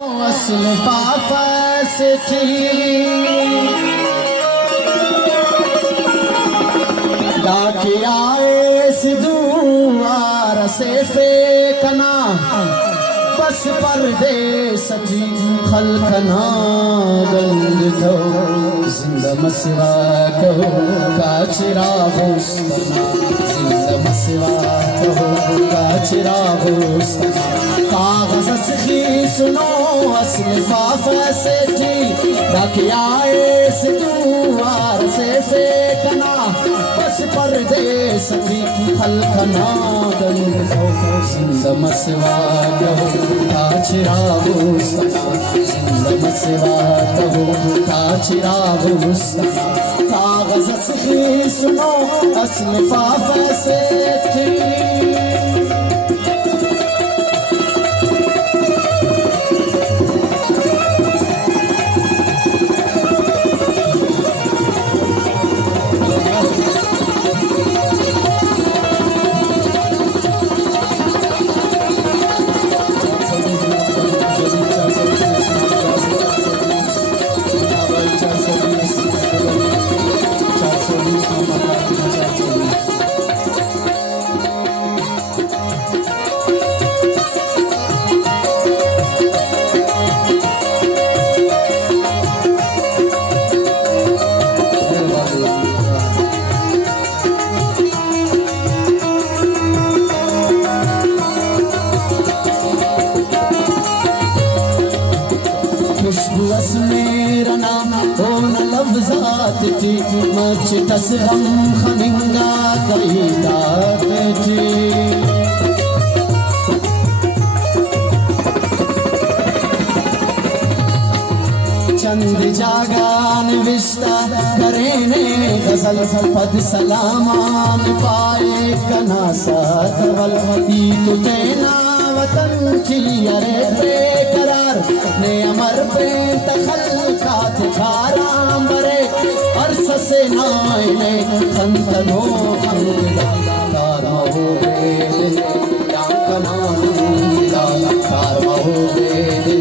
असल पापस थी डाके आए सिद्धूआर से फेंकना बस परदेस जी खलखना गंद थो जिंदा मसवा कहो काचरा होस्तना जिंदा मसवा कहो काचरा होस्तना कागज़ सखी सुनो असल पापस थी डाके आए सिद्धूआर से फेंकना बस परदेस जी खलखना गंद थो जिंदा मसवा कहो काचरा होस्तना जिंदा मसवा कहो काचरा होस्तना कागज़ सखी सुनो असल पापस थी मेरा नाम हो न लफ्ज़ात थी मच तसलम खनिंगा कई दात थी चंद जागान विस्ता करेने गजल पद सलामान पाए कना साथ वल तुझे ना वतन की अरे बेकरार ने अमर पे तखल्कात खाराम बरे अर्स से नायने खंतनो खंदार हो गए यां कमानुदा कार हो गए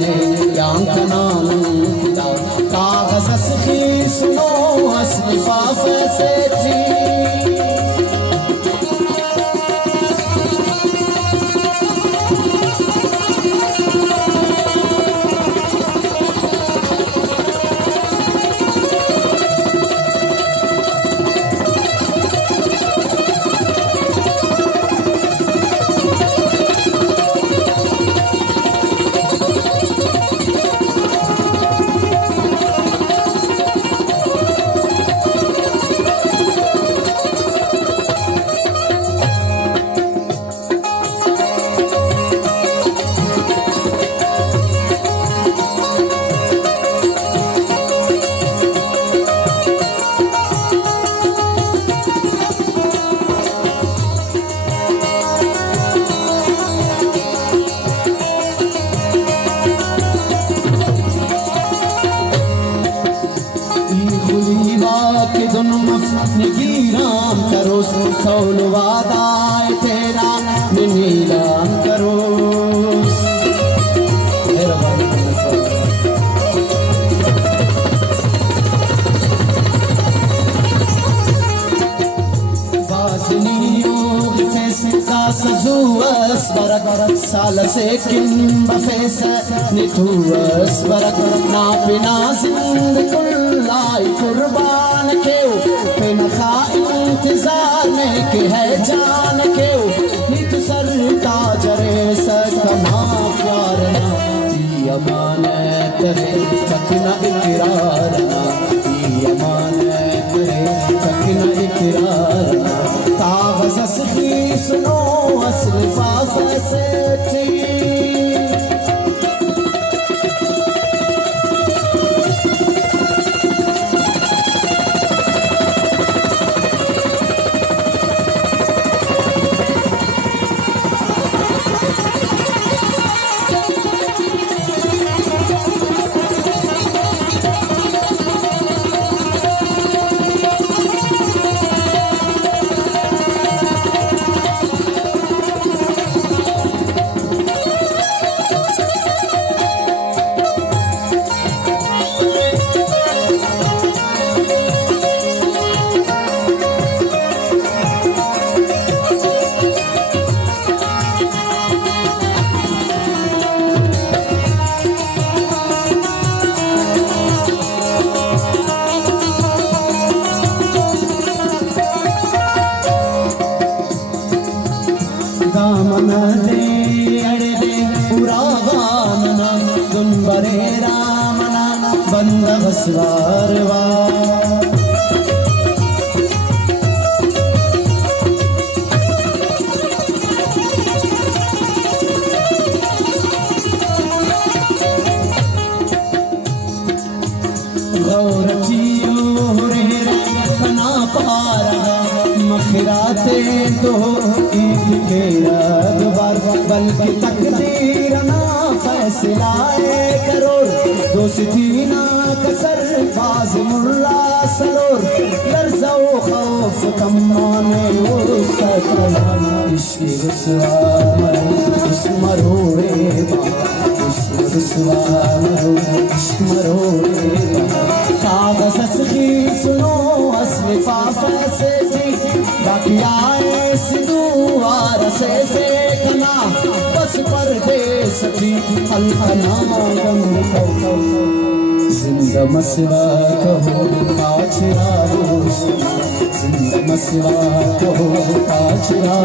यां कनानुदा कागज़ सखी सुनो असली पापस थी नीलाम करो सौल वादा तेरा नीलाम करो साल से किम बफेस निथुअस बरक ना बिना जिंद कुल्लाई कुर्बान केव बिन खा इंतजार में के है जान केव नित सर ताजरे सकमा प्यार ना अमान करे चखना इकरार ना अमान करे चखना इकरार ना कागज़ सखी सुनो असल पापस थी गुंबरे रामना बंद बसवारवा मखराते तो ईद के अखबार बल्कि तकदीर ना फैसलाए करोड़ दोस्ती ना कसर बाज मुल्ला सलोर लर्ज़ा व खौफ कमाने इश्क़ रुसवा मरोड़े रुसवा मरोड़े कागज़ की सुनो असली पाफे से बाकी आए सिदुआर से कना बस परदेस की अलकना गम जिंदा मसवा कहो काचरा जिंदा मसवा कहो काचरा